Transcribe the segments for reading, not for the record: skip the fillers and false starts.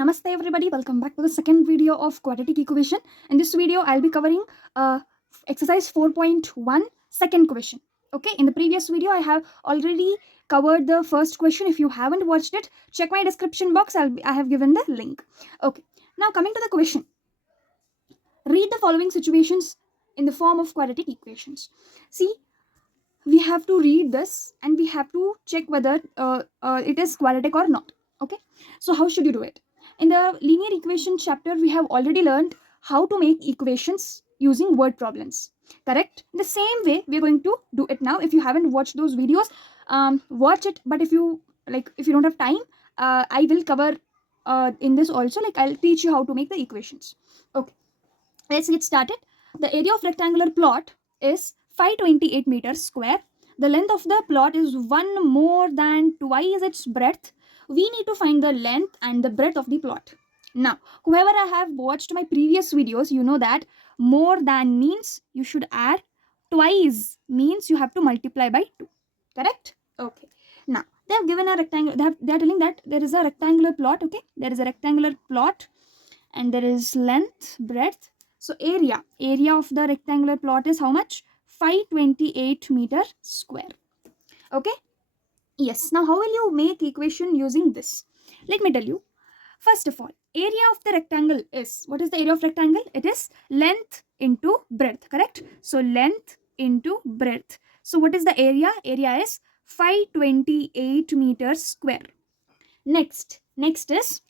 Namaste everybody, welcome back to the second video of quadratic equation. In this video, I'll be covering exercise 4.1 second question. Okay, in the previous video, I have already covered the first question. If you haven't watched it, check my description box. I have given the link. Okay, now coming to the question. Read the following situations in the form of quadratic equations. See, we have to read this and we have to check whether it is quadratic or not. Okay, so how should you do it? In the linear equation chapter, we have already learned how to make equations using word problems. Correct? In the same way, we are going to do it now. If you haven't watched those videos, watch it. But if you don't have time, I will cover in this also. Like, I'll teach you how to make the equations. Okay, let's get started. The area of rectangular plot is 528 meters square. The length of the plot is 1 more than twice its breadth. We need to find the length and the breadth of the plot. Now, whoever I have watched my previous videos, you know that more than means you should add, twice means you have to multiply by 2. Correct? Okay. Now, they have given a rectangle. They are telling that there is a rectangular plot. Okay. There is a rectangular plot and there is length, breadth. So area of the rectangular plot is how much? 528 meter square. Okay. Yes. Now, how will you make equation using this? Let me tell you. First of all, area of the rectangle is, what is the area of rectangle? It is length into breadth, correct? So length into breadth. So what is the area? Area is 528 meters square. Next is,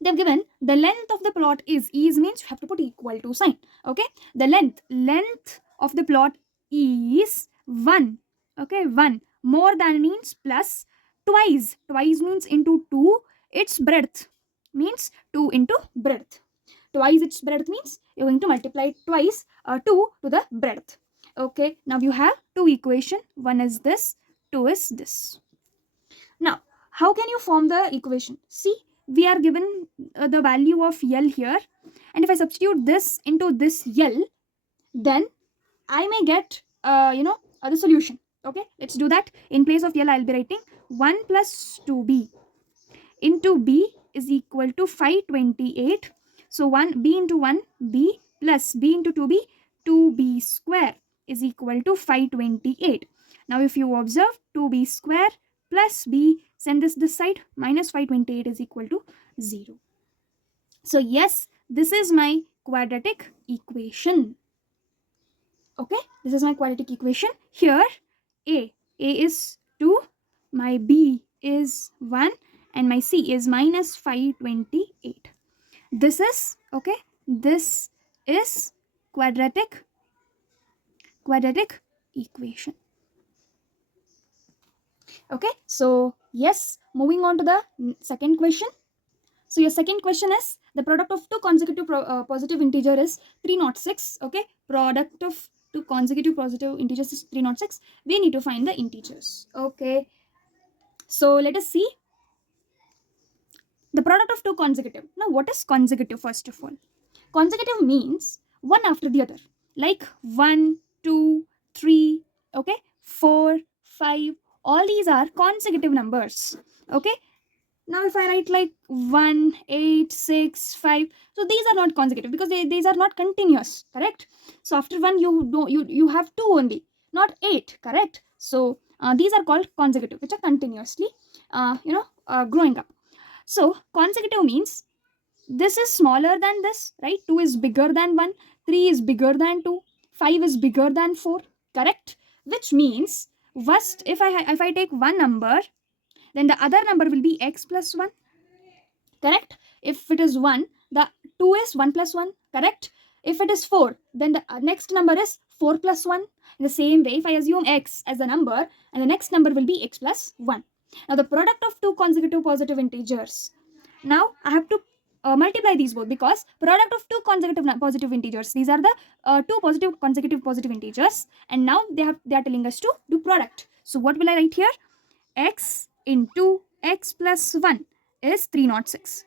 they've given the length of the plot is means you have to put equal to sign. Okay, the length of the plot is 1. Okay, 1 more than means plus twice means into 2. Its breadth means 2 into breadth. Twice its breadth means you're going to multiply twice 2 to the breadth. Okay, now you have two equation. One is this, 2 is this. Now, how can you form the equation? See, we are given the value of L here, and if I substitute this into this L, then I may get the solution. Okay, let's do that. In place of L, I'll be writing 1 plus 2b into b is equal to 528. So 1 b into 1 b plus b into 2b, 2b square is equal to 528. Now if you observe, 2b square plus b, send this side, minus 528 is equal to 0. So yes, this is my quadratic equation. Okay, this is my quadratic equation. Here a is 2, my b is 1, and my c is minus 528. This is, okay, this is quadratic equation. Okay, so yes, moving on to the second question. So your second question is, the product of two consecutive positive integer is 306. Okay, product of two consecutive positive integers is 306. We need to find the integers. Okay, so let us see the product of two consecutive. Now what is consecutive? First of all, consecutive means one after the other, like 1, 2, 3, okay, 4, 5, all these are consecutive numbers. Okay, now if I write like 1, 8, 6, 5, so these are not consecutive because these are not continuous, correct? So after 1 you have 2 only, not 8, correct? So these are called consecutive, which are continuously growing up. So consecutive means this is smaller than this, right? 2 is bigger than 1, 3 is bigger than 2, 5 is bigger than 4, correct? Which means first, if I take one number, then the other number will be x plus 1, correct? If it is 1, the 2 is 1 plus 1, correct? If it is 4, then the next number is 4 plus 1. In the same way, if I assume x as a number, and the next number will be x plus 1. Now the product of two consecutive positive integers. Now I have to multiply these both, because product of two consecutive positive integers, these are the two consecutive positive integers, and now they are telling us to do product. So what will I write here? X into x plus 1 is 306.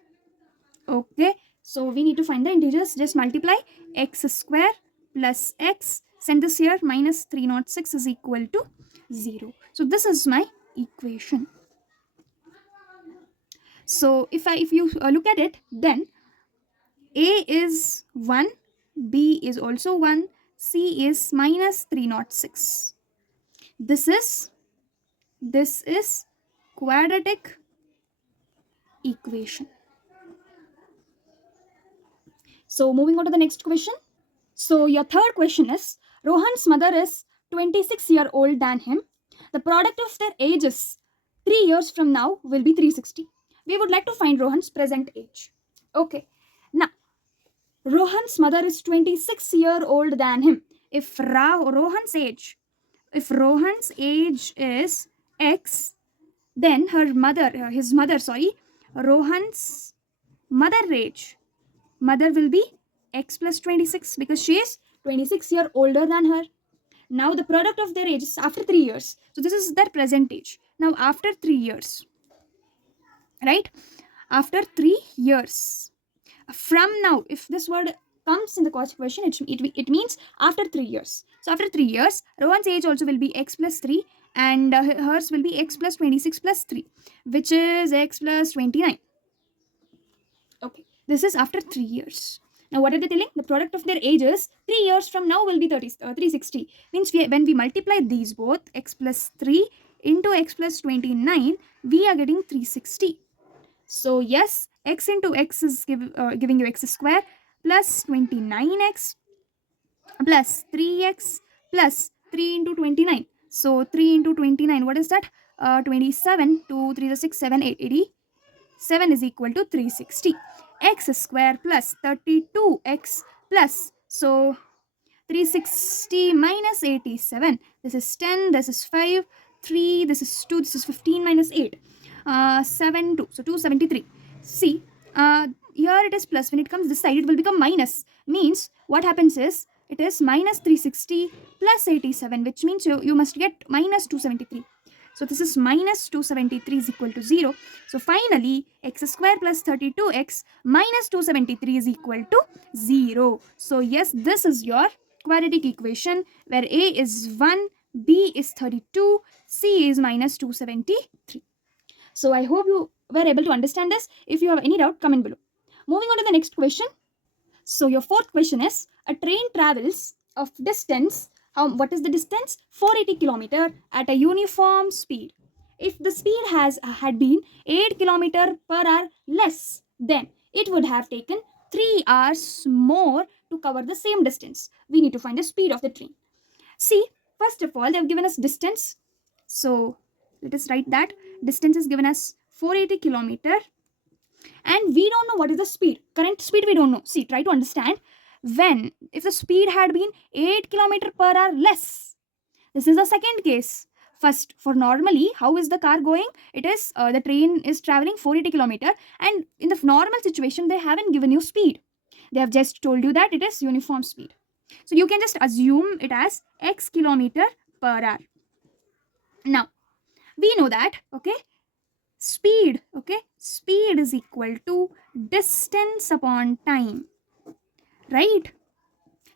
Okay, so we need to find the integers. Just multiply x square plus x, send this here, minus 306 is equal to 0. So this is my equation. So if you look at it, then A is 1, B is also 1, C is minus 306. This is quadratic equation. So moving on to the next question. So your third question is, Rohan's mother is 26-year old than him. The product of their ages 3 years from now will be 360. We would like to find Rohan's present age. Okay. Now, Rohan's mother is 26-year old than him. If Rohan's age is X, then Rohan's mother will be X plus 26 because she is 26-year older than her. Now the product of their age is after 3 years. So this is their present age. Now after 3 years, right? After 3 years. From now, if this word comes in the question, it means after 3 years. So after 3 years, Rohan's age also will be X plus 3 and hers will be X plus 26 plus 3, which is X plus 29. Okay, this is after 3 years. Now what are they telling? The product of their ages 3 years from now will be 360. Means when we multiply these both, X plus 3 into X plus 29, we are getting 360. So yes, X into X is giving you X square plus 29X plus 3X plus 3 into 29. So 3 into 29, what is that? 27, 2, 3 is 6, 7, 8, 87 is equal to 360. X square plus 32X plus, so 360 minus 87. This is 10, this is 5, 3, this is 2, this is 15 minus 8. 7, 2. So 273. See, here it is plus. When it comes this side, it will become minus. Means what happens is, it is minus 360 plus 87, which means you must get minus 273. So this is minus 273 is equal to 0. So finally, x square plus 32x minus 273 is equal to 0. So yes, this is your quadratic equation where a is 1, b is 32, c is minus 273. So I hope you were able to understand this. If you have any doubt, comment below. Moving on to the next question. So your fourth question is, a train travels of distance, what is the distance? 480 kilometer at a uniform speed. If the speed had been 8 kilometer per hour less, then it would have taken 3 hours more to cover the same distance. We need to find the speed of the train. See, first of all, they have given us distance. So let us write that. Distance is given as 480 kilometer and we don't know what is the speed. Current speed we don't know. See, try to understand. If the speed had been 8 kilometer per hour less, this is the second case. First, for normally, how is the car going? It is, the train is traveling 480 kilometer and in the normal situation, they haven't given you speed. They have just told you that it is uniform speed. So you can just assume it as x kilometer per hour. Now, we know that, okay, speed is equal to distance upon time, right?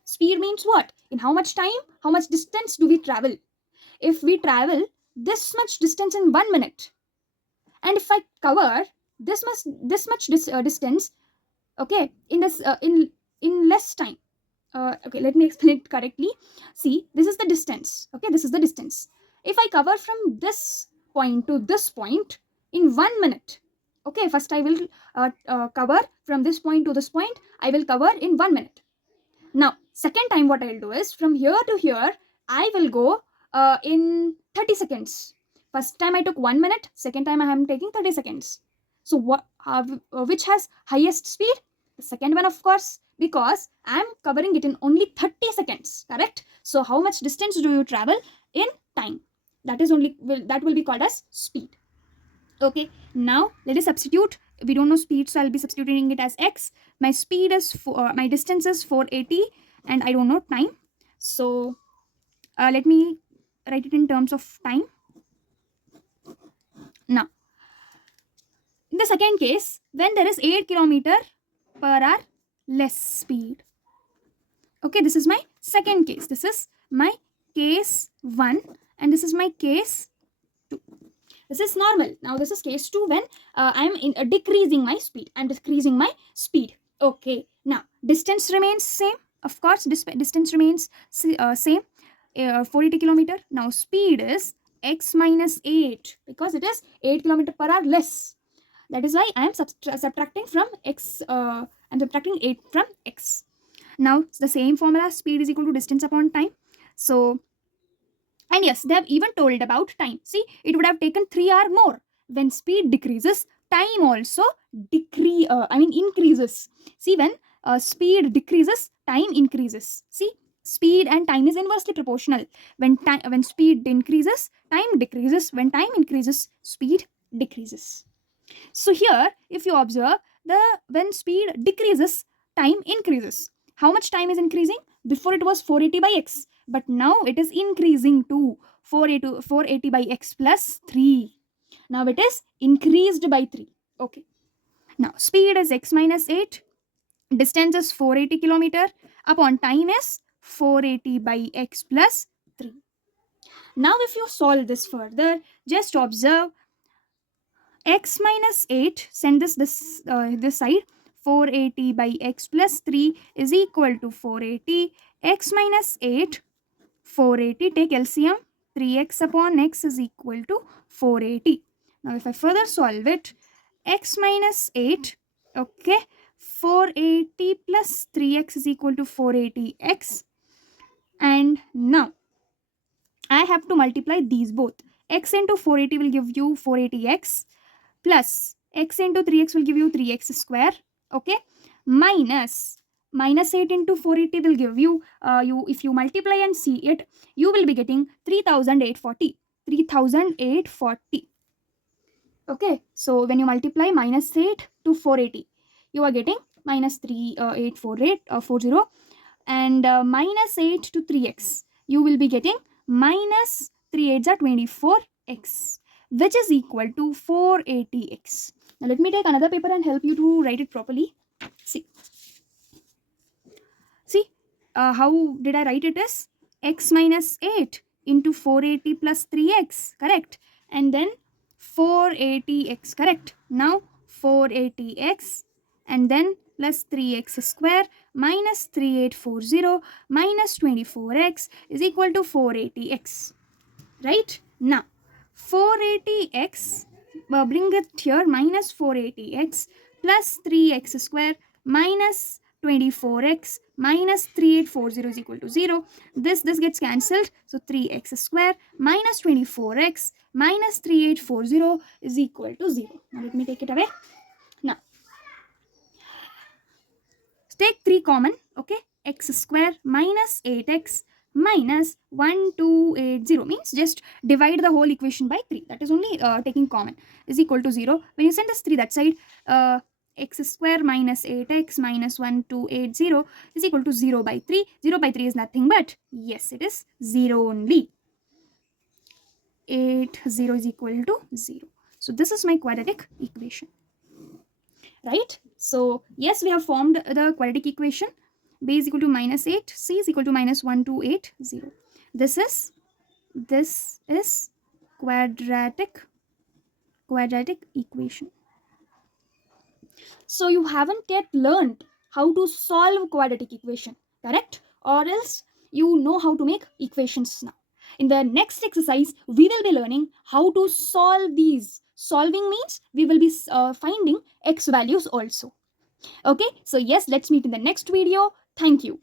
Speed means what? In how much time, how much distance do we travel? If we travel this much distance in 1 minute, and if I cover this much distance, okay, in less time, okay, let me explain it correctly. See, this is the distance. Okay, this is the distance. If I cover from this point to this point in 1 minute, okay, first I will cover from this point to this point, I will cover in 1 minute. Now, second time what I will do is, from here to here, I will go in 30 seconds. First time I took 1 minute, second time I am taking 30 seconds. So which has highest speed? The second one, of course, because I am covering it in only 30 seconds, correct? So how much distance do you travel in time? That will be called as speed. Okay, now let us substitute. We don't know speed, so I'll be substituting it as x. My speed is my distance is 480 and I don't know time. So let me write it in terms of time. Now, in the second case, when there is 8 kilometer per hour less speed. Okay, this is my second case. This is my case 1 and this is my case 2. This is normal. Now this is case 2 when I'm decreasing my speed. I'm decreasing my speed. Okay. Now distance remains same. Of course, distance remains same. 480 kilometer. Now speed is x minus 8 because it is 8 kilometer per hour less. That is why I am subtracting from x. I'm subtracting 8 from x. Now the same formula, speed is equal to distance upon time. So, and yes, they have even told about time. See, it would have taken 3 hours more. When speed decreases, time also increases. See, when speed decreases, time increases. See, speed and time is inversely proportional. When speed increases, time decreases. When time increases, speed decreases. So here, if you observe, when speed decreases, time increases. How much time is increasing? Before it was 480 by x, but now it is increasing to 480 by x plus 3. Now it is increased by 3. Okay. Now speed is x minus 8, distance is 480 kilometer, upon time is 480 by x plus 3. Now if you solve this further, just observe x minus 8, send this side, 480 by x plus 3 is equal to 480. X minus 8, 480, take LCM, 3x upon x is equal to 480. Now if I further solve it, x minus 8, okay, 480 plus 3x is equal to 480x. And now I have to multiply these both. X into 480 will give you 480x, plus x into 3x will give you 3x square. Okay, minus 8 into 480 will give you, if you multiply and see it, you will be getting 3840. Okay, so when you multiply minus 8 to 480, you are getting minus 3840, and minus 8 to 3x, you will be getting minus 3 8s are 24x, which is equal to 480x. Now let me take another paper and help you to write it properly. See, how did I write it as x minus 8 into 480 plus 3x, correct? And then 480x, correct? Now 480x and then plus 3x square minus 3840 minus 24x is equal to 480x. Right? Now 480x, bring it here, minus 480x plus 3x square minus 24x minus 3840 is equal to 0. This gets cancelled. So 3x square minus 24x minus 3840 is equal to 0. Now let me take it away. Now take 3 common. Okay, x square minus 8x minus 1280 means just divide the whole equation by 3. That is only taking common, is equal to 0. When you send this 3 that side, x square minus 8x minus 1280 is equal to 0 by 3. 0 by 3 is nothing but, yes, it is 0 only. 80 is equal to 0. So this is my quadratic equation. Right? So yes, we have formed the quadratic equation. B is equal to minus 8, C is equal to minus 1280. This is quadratic equation. So you haven't yet learned how to solve quadratic equation, correct? Or else you know how to make equations now. In the next exercise, we will be learning how to solve these. Solving means we will be finding x values also. Okay, so yes, let's meet in the next video. Thank you.